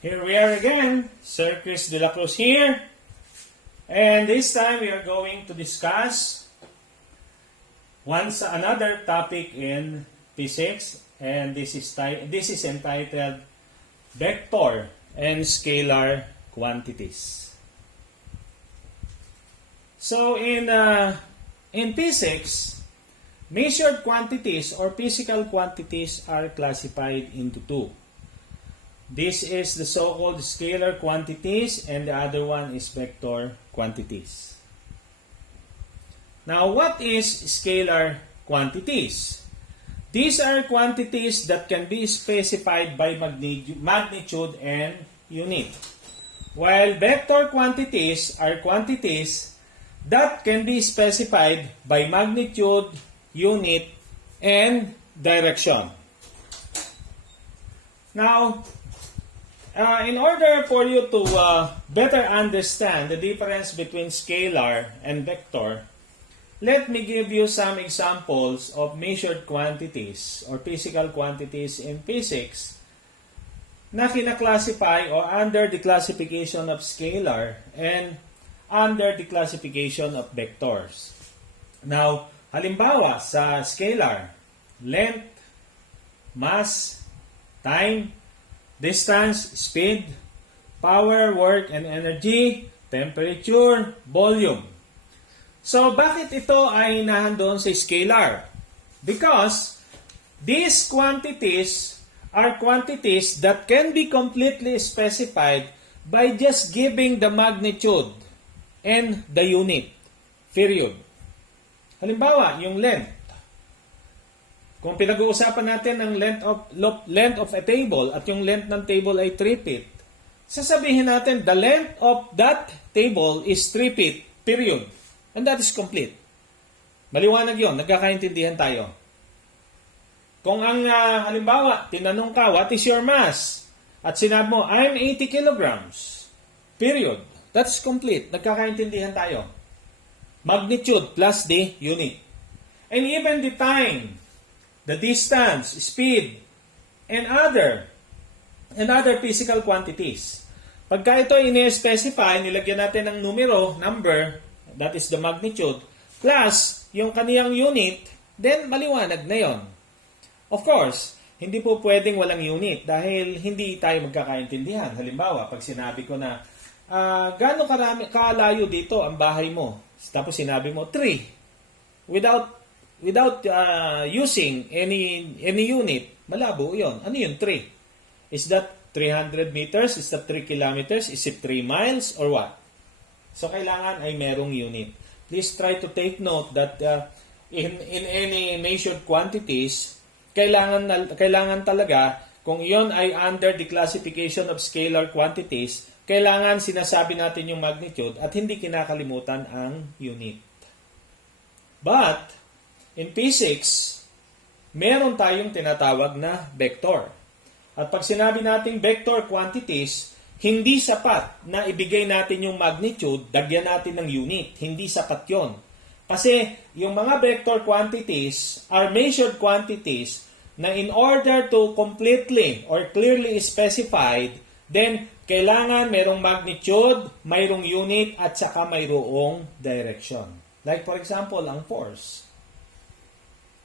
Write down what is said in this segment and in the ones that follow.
Here we are again, Sir Chris de la Cruz here. And this time we are going to discuss another topic in physics, and this is entitled Vector and Scalar Quantities. So in physics, measured quantities or physical quantities are classified into two. This is the so-called scalar quantities, and the other one is vector quantities. Now, what is scalar quantities? These are quantities that can be specified by magnitude and unit, while vector quantities are quantities that can be specified by magnitude, unit, and direction. Now, in order for you to better understand the difference between scalar and vector, let me give you some examples of measured quantities or physical quantities in physics na kinaklasify or under the classification of scalar and under the classification of vectors. Now, halimbawa sa scalar, length, mass, time, distance, speed, power, work, and energy, temperature, volume. So, bakit ito ay nahandoon sa scalar? Because these quantities are quantities that can be completely specified by just giving the magnitude and the unit, period. Halimbawa, yung length. Kung pinag-uusapan natin ng length of a table at yung length ng table ay 3 feet, sasabihin natin the length of that table is 3 feet, period. And that is complete. Maliwanag yon, nagkakaintindihan tayo. Kung ang halimbawa, tinanong ka, what is your mass? At sinabi mo, I'm 80 kilograms, period. That's complete. Nagkakaintindihan tayo. Magnitude plus the unit. And even the time, the distance, speed, and other physical quantities. Pagka ito ini-specify, nilagyan natin ng number, that is the magnitude, plus yung kaniyang unit, then maliwanag na yon. Of course, hindi po pwedeng walang unit dahil hindi tayo magkakaintindihan. Halimbawa, pag sinabi ko na, gaano kalayo dito ang bahay mo? Tapos sinabi mo, 3. Without using any unit, malabo yon. Ano yun, 3? Is that 300 meters? Is that 3 kilometers? Is it 3 miles? Or what? So, kailangan ay merong unit. Please try to take note that in any measured quantities, kailangan talaga, kung iyon ay under the classification of scalar quantities, kailangan sinasabi natin yung magnitude at hindi kinakalimutan ang unit. But, in physics, meron tayong tinatawag na vector. At pag sinabi nating vector quantities, hindi sapat na ibigay natin yung magnitude, dagyan natin ng unit. Hindi sapat yon. Kasi yung mga vector quantities are measured quantities na in order to completely or clearly specified, then kailangan mayroong magnitude, mayroong unit, at saka mayroong direction. Like for example, ang force.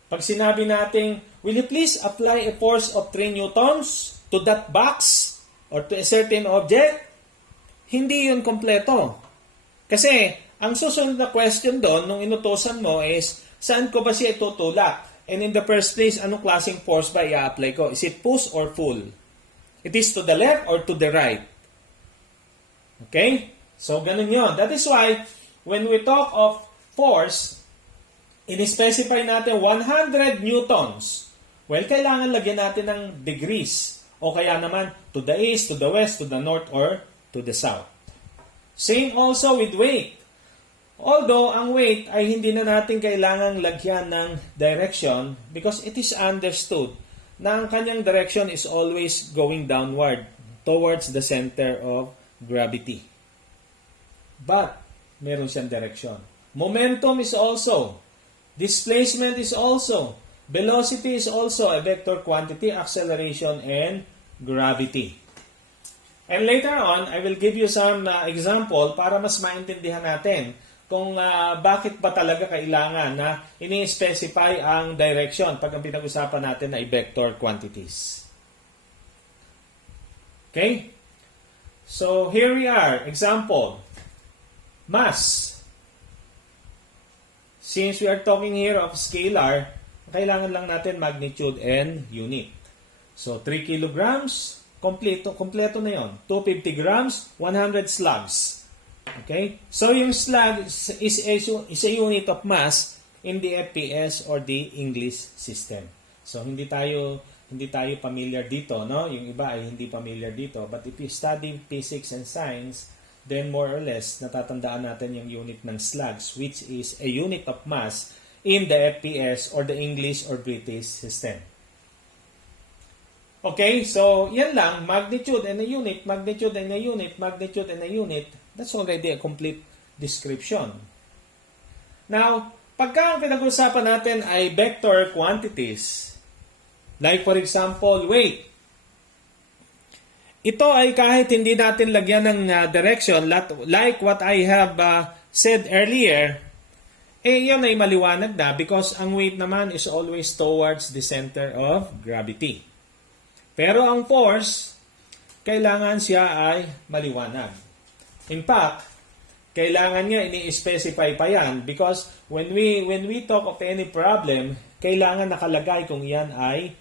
Pag sinabi natin, will you please apply a force of 3 newtons to that box or to a certain object? Hindi yun kompleto. Kasi, ang susunod na question doon, nung inutosan mo is, saan ko ba siya itutulak? And in the first place, anong klaseng force ba i-apply ko? Is it push or pull? It is to the left or to the right? Okay? So, ganun yun. That is why, when we talk of force, in-specify natin 100 newtons. Well, kailangan lagyan natin ng degrees. O kaya naman, to the east, to the west, to the north, or to the south. Same also with weight. Although, ang weight ay hindi na natin kailangang lagyan ng direction because it is understood na ang kanyang direction is always going downward towards the center of gravity. But, meron siyang direction. Momentum is also. Displacement is also. Velocity is also a vector quantity, acceleration, and gravity. And later on, I will give you some example para mas maintindihan natin kung bakit ba talaga kailangan na ini-specify ang direction pag ang pinag-usapan natin ay vector quantities. Okay? So, here we are. Example. Mass. Since we are talking here of scalar, kailangan lang natin magnitude and unit. So, 3 kilograms, kompleto na yon. 250 grams, 100 slugs. Okay? So, yung slug is a unit of mass in the FPS or the English system. So, hindi tayo familiar dito, no? Yung iba ay hindi familiar dito. But if you study physics and science, then more or less, natatandaan natin yung unit ng slugs, which is a unit of mass in the FPS or the English or British system. Okay, so yan lang, magnitude and a unit, magnitude and a unit, magnitude and a unit. That's already a complete description. Now, pagka ang pinag-usapan natin ay vector quantities, like for example, weight. Ito ay kahit hindi natin lagyan ng direction, like what I have said earlier, yan ay maliwanag na because ang weight naman is always towards the center of gravity. Pero ang force, kailangan siya ay maliwanag. In fact, kailangan niya ini-specify pa yan because when we talk of any problem, kailangan nakalagay kung yan ay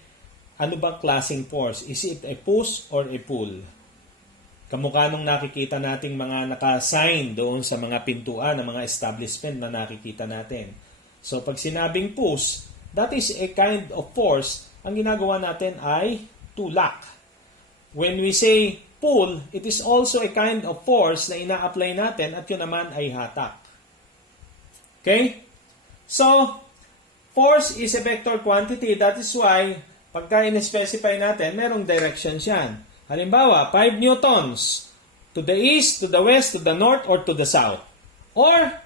ano bang klaseng force? Is it a push or a pull? Kamukha nung nakikita nating mga naka-sign doon sa mga pintuan ng mga establishment na nakikita natin. So pag sinabing push, that is a kind of force. Ang ginagawa natin ay to lock. When we say pull, it is also a kind of force na ina-apply natin at yun naman ay hatak. Okay? So, force is a vector quantity. That is why pagka in-specify natin, merong directions yan. Halimbawa, 5 newtons to the east, to the west, to the north, or to the south. Or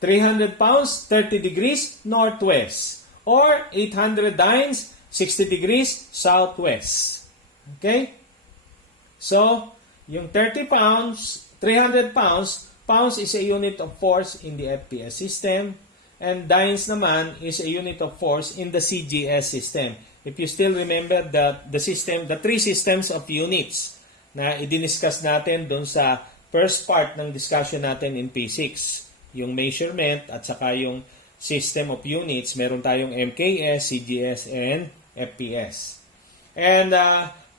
300 pounds, 30 degrees northwest. Or 800 dynes, 60 degrees southwest. Okay? So, yung 30 pounds, 300 pounds, pounds is a unit of force in the FPS system. And dynes naman is a unit of force in the CGS system. If you still remember the three systems of units na i-discuss natin doon sa first part ng discussion natin in P6, yung measurement at saka yung system of units, meron tayong MKS, CGS, and FPS. And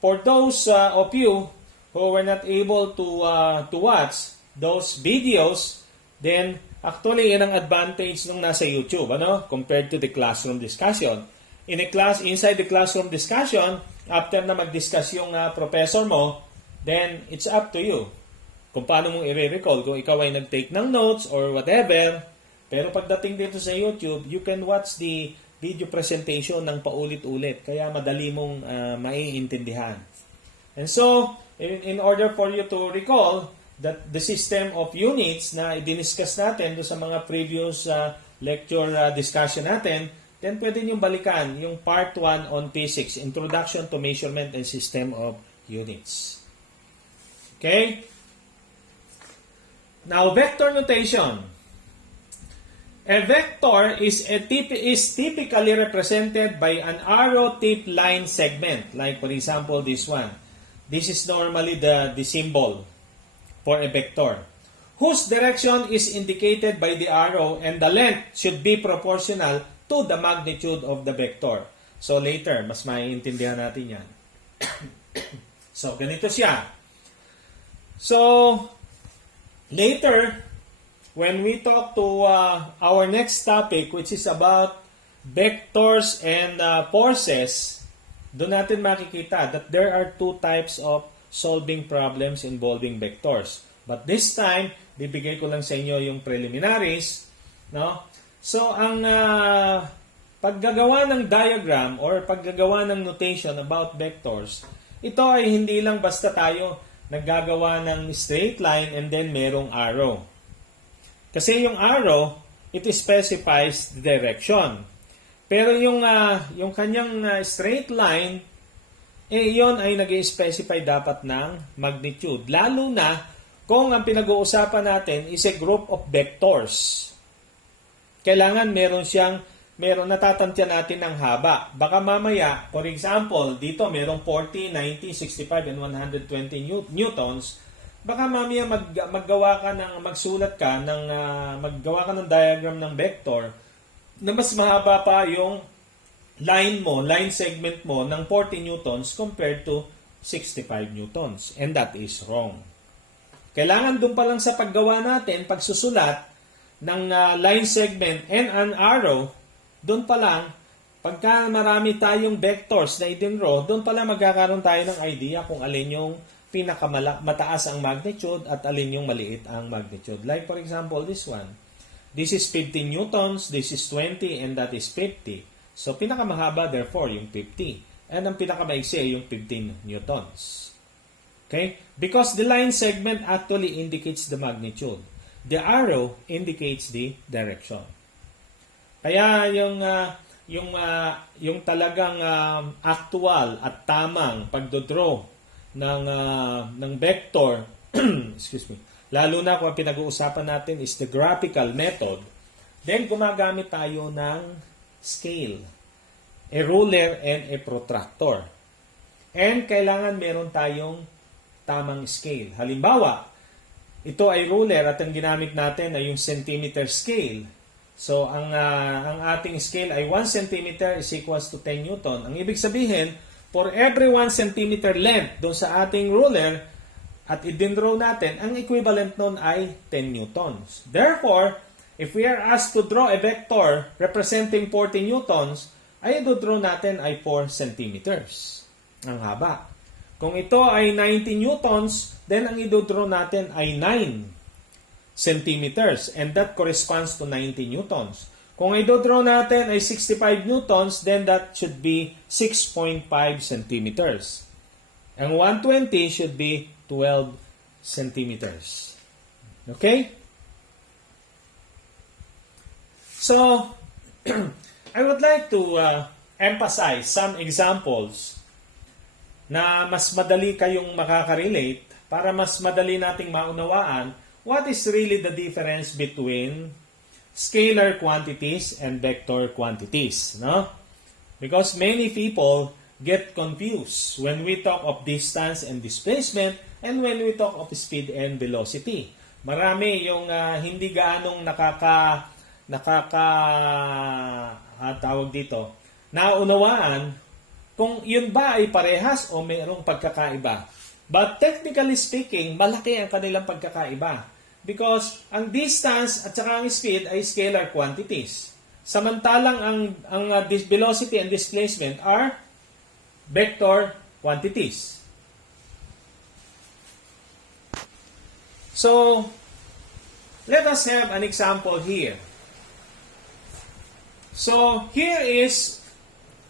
for those of you who were not able to watch those videos, then actually yan ang advantage nung nasa YouTube, compared to the classroom discussion. In a class, inside the classroom discussion, after na mag-discuss yung professor mo, then it's up to you kung paano mong i-recall. Kung ikaw ay nag-take ng notes or whatever, pero pagdating dito sa YouTube, you can watch the video presentation ng paulit-ulit. Kaya madali mong maiintindihan. And so, in order for you to recall that the system of units na i-discuss natin do sa mga previous lecture discussion natin, then pwede nyo balikan yung part 1 on P6, Introduction to Measurement and System of Units. Okay? Now, vector notation. A vector is typically represented by an arrow-tipped line segment. Like, for example, this one. This is normally the symbol for a vector, whose direction is indicated by the arrow and the length should be proportional to the magnitude of the vector. So later, mas maiintindihan natin yan. So, ganito siya. So, later, when we talk to our next topic, which is about vectors and forces, doon natin makikita that there are two types of solving problems involving vectors. But this time, bibigay ko lang sa inyo yung preliminaries, no? So, ang paggagawa ng diagram or paggagawa ng notation about vectors, ito ay hindi lang basta tayo naggagawa ng straight line and then merong arrow. Kasi yung arrow, it specifies the direction. Pero yung kanyang straight line, Iyon ay nag-i-specify dapat ng magnitude. Lalo na kung ang pinag-uusapan natin is a group of vectors. Kailangan meron natatantya natin ng haba. Baka mamaya, for example, dito merong 40, 90, 65, and 120 newtons. Baka mamaya maggawa ka ng diagram ng vector na mas mahaba pa yung line segment mo ng 40 newtons compared to 65 newtons. And that is wrong. Kailangan doon pa lang sa paggawa natin, pagsusulat ng line segment and an arrow, doon pa lang, pagka marami tayong vectors na i-draw, doon pa lang magkakaroon tayo ng idea kung alin yung pinakamataas ang magnitude at alin yung maliit ang magnitude. Like for example, this one. This is 15 newtons, this is 20, and that is 50. So, pinakamahaba, therefore, yung 50. And ang pinakamaiksi ay yung 15 newtons. Okay? Because the line segment actually indicates the magnitude. The arrow indicates the direction. Kaya yung talagang actual at tamang pagdodraw ng vector, excuse me, lalo na kung pinag-uusapan natin is the graphical method, then gumagamit tayo ng scale, a ruler and a protractor. And kailangan meron tayong tamang scale. Halimbawa, ito ay ruler at ang ginamit natin ay yung centimeter scale. So, ang ating scale ay 1 centimeter is equals to 10 newton. Ang ibig sabihin, for every 1 centimeter length doon sa ating ruler at i-draw natin, ang equivalent nun ay 10 newtons. Therefore, if we are asked to draw a vector representing 40 newtons, ay i-draw natin ay 4 centimeters. Ang haba. Kung ito ay 90 newtons, then ang i-draw natin ay 9 centimeters. And that corresponds to 90 newtons. Kung i-draw natin ay 65 newtons, then that should be 6.5 centimeters. Ang 120 should be 12 centimeters. Okay? So, I would like to emphasize some examples na mas madali kayong makaka-relate para mas madali nating maunawaan what is really the difference between scalar quantities and vector quantities, no? Because many people get confused when we talk of distance and displacement and when we talk of speed and velocity. Marami yung hindi gaanong tawag dito, naunawaan kung yun ba ay parehas o mayroong pagkakaiba. But technically speaking, malaki ang kanilang pagkakaiba. Because ang distance at saka ang speed ay scalar quantities. Samantalang ang velocity and displacement are vector quantities. So, let us have an example here. So, here is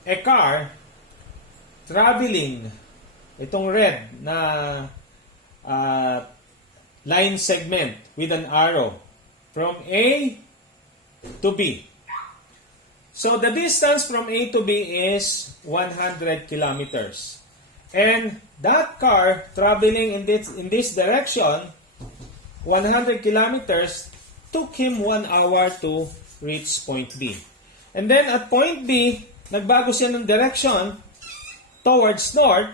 a car traveling, itong red na line segment with an arrow from A to B. So the distance from A to B is 100 kilometers. And that car traveling in this direction, 100 kilometers, took him 1 hour to reach point B. And then at point B, nagbago siya ng direction towards north.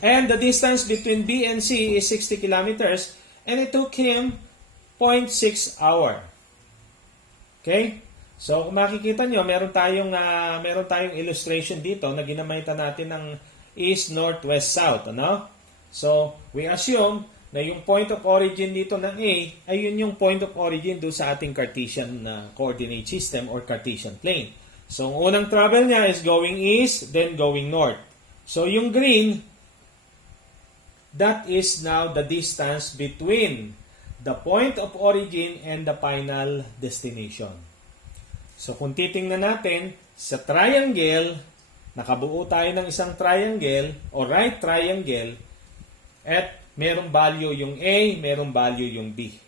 And the distance between B and C is 60 kilometers. And it took him 0.6 hour. Okay? So, kung makikita nyo, meron tayong illustration dito na ginamitan natin ng east, north, west, south. Ano? So, we assume na yung point of origin dito ng A ay yun yung point of origin doon sa ating Cartesian coordinate system or Cartesian plane. So, ang unang travel niya is going east, then going north. So, yung green, that is now the distance between the point of origin and the final destination. So, kung titingnan natin sa triangle, nakabuo tayo ng isang triangle o right triangle at merong value yung A, merong value yung B.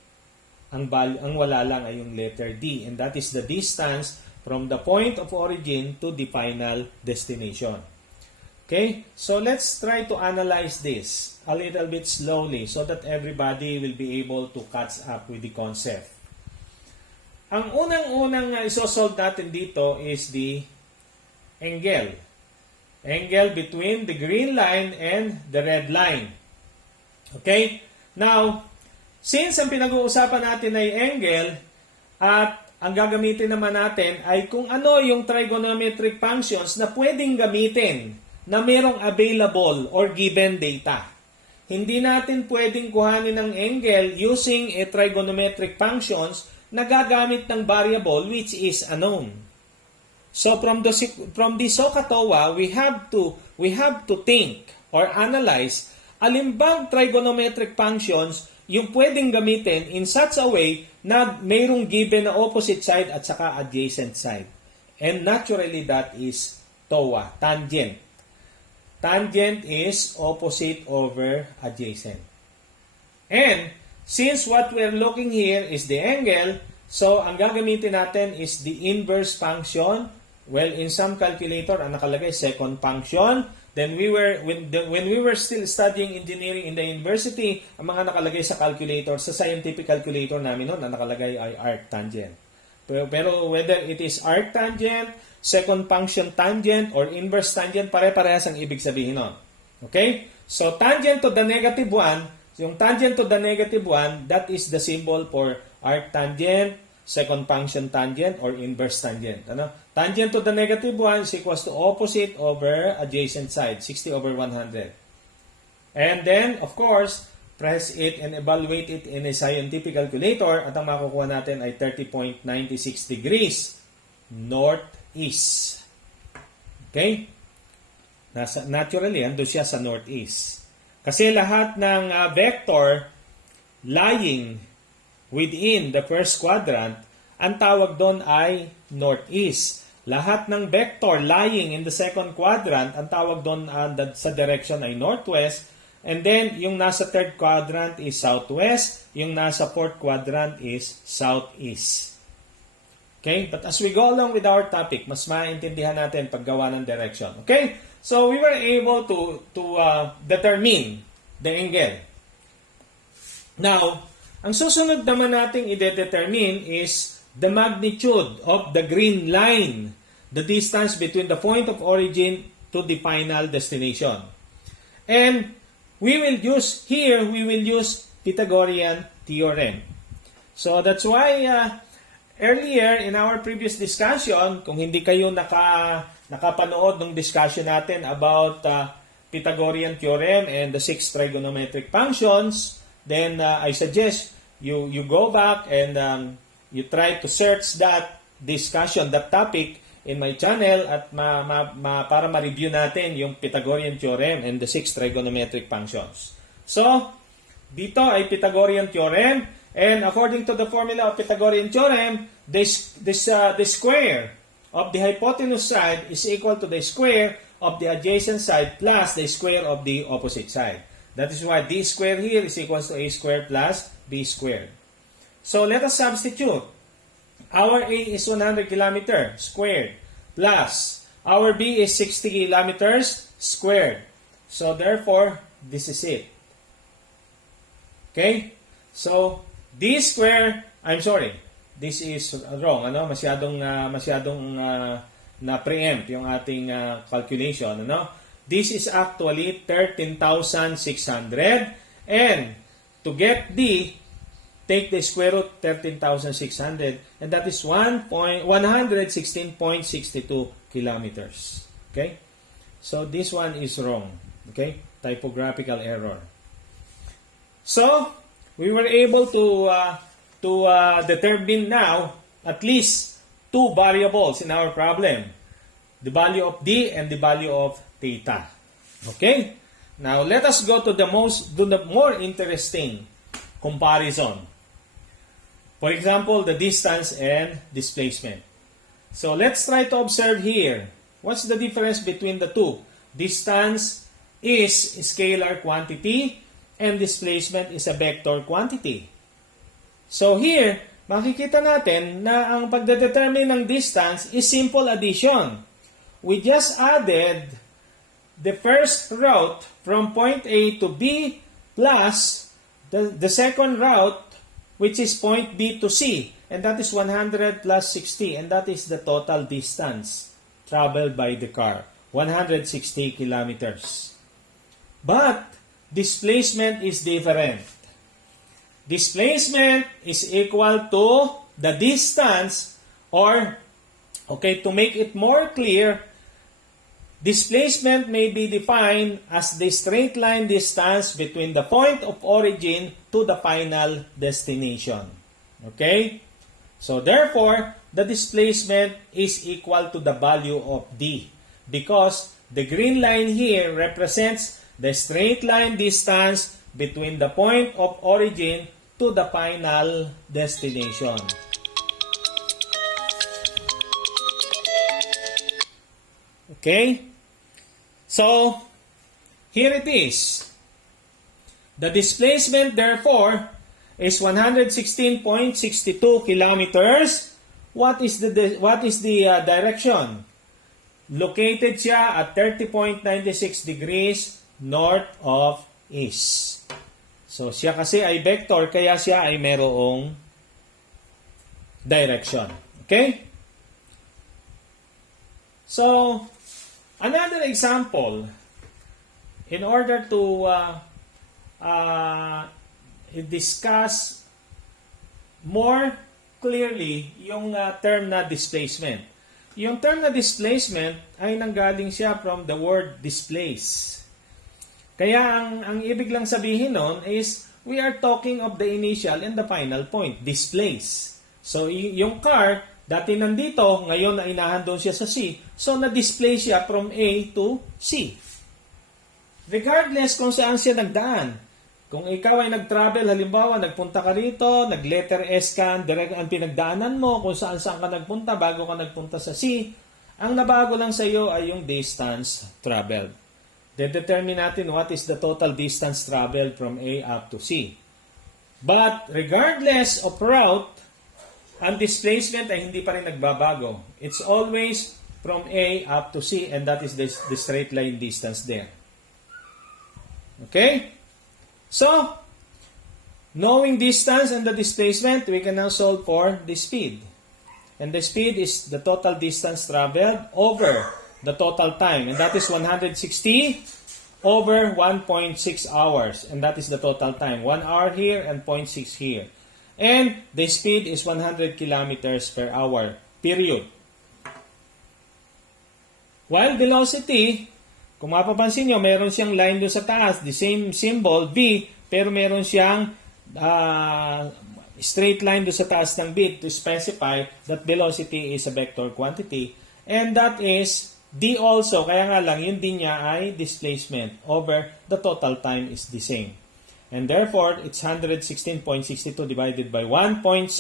Ang wala lang ay yung letter D, and that is the distance from the point of origin to the final destination. Okay? So let's try to analyze this a little bit slowly so that everybody will be able to catch up with the concept. Ang unang-unang isosolve natin dito is the angle. Angle between the green line and the red line. Okay? Now, since ang pinag-uusapan natin ay angle, at ang gagamitin naman natin ay kung ano yung trigonometric functions na pwedeng gamitin na merong available or given data. Hindi natin pwedeng kuhanin ng angle using a trigonometric functions na gagamit ng variable which is unknown. So from the SOHCAHTOA, we have to think or analyze alimbang trigonometric functions yung pwedeng gamitin in such a way na mayroong given na opposite side at saka adjacent side. And naturally that is TOA, tangent. Tangent is opposite over adjacent. And since what we're looking here is the angle, so ang gagamitin natin is the inverse function. Well, in some calculator, ang nakalagay second function. Then when we were still studying engineering in the university, ang mga nakalagay sa calculator, sa scientific calculator namin noon, ang nakalagay ay arctangent. Pero whether it is arctangent, second function tangent, or inverse tangent, pare-parehas ang ibig sabihin nun. Okay? So tangent to the negative 1, yung tangent to the negative 1, that is the symbol for arctangent, second function tangent, or inverse tangent. Ano? Tangent to the negative 1 is equals to opposite over adjacent side, 60 over 100. And then, of course, press it and evaluate it in a scientific calculator at ang makukuha natin ay 30.96 degrees northeast. Okay? Naturally, ando siya sa northeast. Kasi lahat ng vector lying within the first quadrant, ang tawag doon ay northeast. Lahat ng vector lying in the second quadrant, ang tawag doon sa direction ay northwest. And then, yung nasa third quadrant is southwest. Yung nasa fourth quadrant is southeast. Okay? But as we go along with our topic, mas maintindihan natin paggawa ng direction. Okay? So, we were able to determine the angle. Now, ang susunod naman nating i-determine is the magnitude of the green line, the distance between the point of origin to the final destination. And we will use Pythagorean theorem. So that's why earlier in our previous discussion, kung hindi kayo nakapanood ng discussion natin about Pythagorean theorem and the 6 trigonometric functions, then I suggest you go back and you try to search that discussion, that topic in my channel at para ma-review natin yung Pythagorean theorem and the 6 trigonometric functions. So, dito ay Pythagorean theorem, and according to the formula of Pythagorean theorem, the square of the hypotenuse side is equal to the square of the adjacent side plus the square of the opposite side. That is why d squared here is equal to a squared plus b squared. So let us substitute. Our A is 100 kilometers squared plus our B is 60 kilometers squared. So therefore, this is it. Okay? So d squared, this is wrong. Masyadong na-preempt yung ating calculation. This is actually 13,600, and to get D, take the square root 13,600, and that is 116.62 kilometers. Okay? So this one is wrong. Okay? Typographical error. So, we were able to determine now at least 2 variables in our problem. The value of D and the value of theta. Okay? Now, let us go to the more interesting comparison. For example, the distance and displacement. So, let's try to observe here. What's the difference between the two? Distance is a scalar quantity and displacement is a vector quantity. So, here, makikita natin na ang pagdetermine ng distance is simple addition. We just added the first route from point A to B plus the second route, which is point B to C. And that is 100 plus 60. And that is the total distance traveled by the car. 160 kilometers. But displacement is different. Displacement is equal to the distance, or, okay, to make it more clear, displacement may be defined as the straight line distance between the point of origin to the final destination. Okay? So therefore, the displacement is equal to the value of D, because the green line here represents the straight line distance between the point of origin to the final destination. Okay? So, here it is. The displacement, therefore, is 116.62 kilometers. What is the direction? Located siya at 30.96 degrees north of east. So, siya kasi ay vector, kaya siya ay merong direction. Okay? So, another example, in order to discuss more clearly yung term na displacement. Yung term na displacement ay nanggaling siya from the word displace. Kaya ang ibig lang sabihin nun is we are talking of the initial and the final point, displace. So, yung car, dati nandito, ngayon ay nahandon siya sa C. So, na-displace siya from A to C. Regardless kung saan siya nagdaan. Kung ikaw ay nag-travel, halimbawa, nagpunta ka rito, nag-letter S ka, direct ang pinagdaanan mo, kung saan ka nagpunta bago ka nagpunta sa C, ang nabago lang sa iyo ay yung distance traveled. Determine natin what is the total distance traveled from A up to C. But regardless of route, ang displacement ay hindi pa rin nagbabago. It's always from A up to C, and that is the straight line distance there. Okay? So, knowing distance and the displacement, we can now solve for the speed. And the speed is the total distance traveled over the total time. And that is 160 over 1.6 hours. And that is the total time. 1 hour here and 0.6 here. And the speed is 100 kilometers per hour. Period. While velocity, kung mapapansin nyo, meron siyang line doon sa taas, the same symbol, V, pero meron siyang straight line doon sa taas ng bit to specify that velocity is a vector quantity. And that is D also, kaya nga lang, yung D niya ay displacement over the total time is the same. And therefore, it's 116.62 divided by 1.6.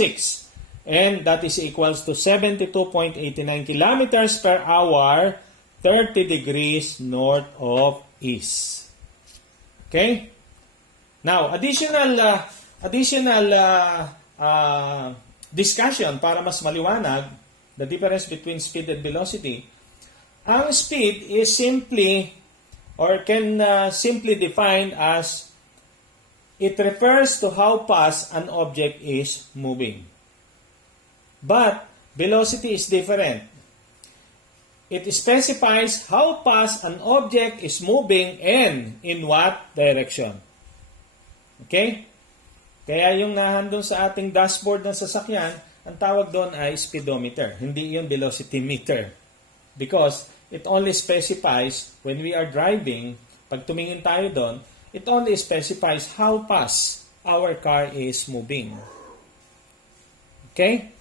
And that is equals to 72.89 kilometers per hour, 30 degrees north of east. Okay? Now, additional discussion para mas maliwanag the difference between speed and velocity. Ang speed is simply or can simply defined as it refers to how fast an object is moving. But velocity is different. It specifies how fast an object is moving and in what direction. Okay? Kaya yung nahandun sa ating dashboard ng sasakyan, ang tawag doon ay speedometer, hindi yung velocity meter. Because it only specifies when we are driving, pag tumingin tayo doon, it only specifies how fast our car is moving. Okay?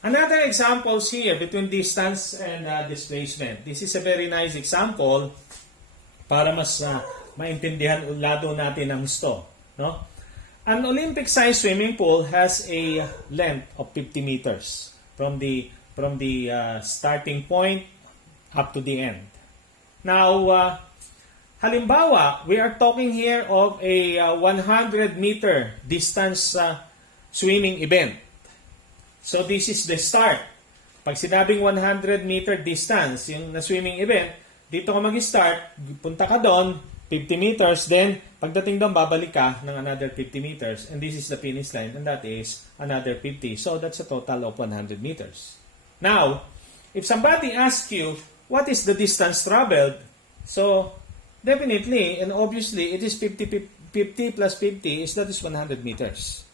Another examples here between distance and displacement. This is a very nice example para mas maintindihan lado natin ang gusto. No? An Olympic-sized swimming pool has a length of 50 meters from the starting point up to the end. Now, halimbawa, we are talking here of a 100-meter distance swimming event. So this is the start. Pag sinabing 100 meter distance, yung na swimming event, dito ka mag-start, punta ka doon, 50 meters, then pagdating doon, babalik ka ng another 50 meters, and this is the finish line, and that is another 50. So that's a total of 100 meters. Now, if somebody asks you, what is the distance traveled? So, definitely, and obviously, it is 50 plus 50 that is 100 meters.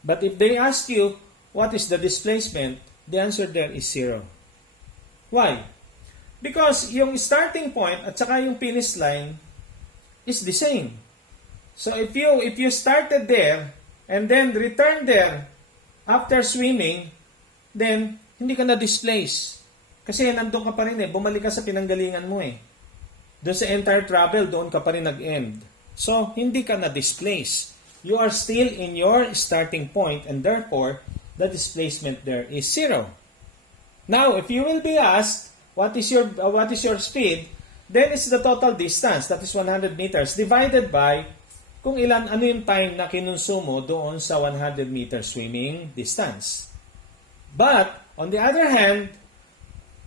But if they ask you, what is the displacement? The answer there is 0. Why? Because yung starting point at saka yung finish line is the same. So if you started there and then return there after swimming, then hindi ka na displace. Kasi nandun ka pa rin bumalik ka sa pinanggalingan mo Doon sa entire travel, doon ka pa rin nag-end. So, hindi ka na-displace. You are still in your starting point and therefore, the displacement there is 0. Now, if you will be asked, what is your speed? Then it's the total distance, that is 100 meters, divided by kung ano yung time na kinonsumo doon sa 100 meter swimming distance. But, on the other hand,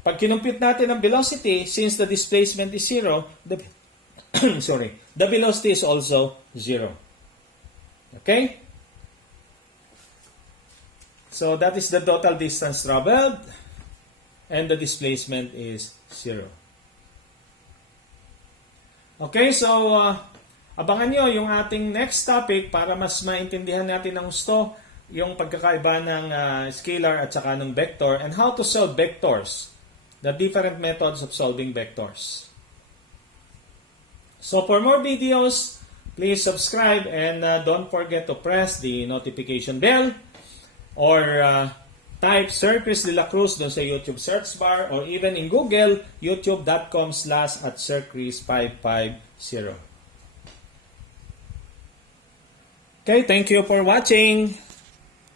pag kinumpute natin ang velocity, since the displacement is 0, the velocity is also 0. Okay? So that is the total distance traveled and the displacement is 0. Okay, so abangan nyo yung ating next topic para mas maintindihan natin ng gusto yung pagkakaiba ng scalar at saka ng vector and how to solve vectors, the different methods of solving vectors. So for more videos, please subscribe and don't forget to press the notification bell or type Sir Chris de la Cruz doon sa YouTube search bar or even in Google, youtube.com/@SirChris550. Okay, thank you for watching.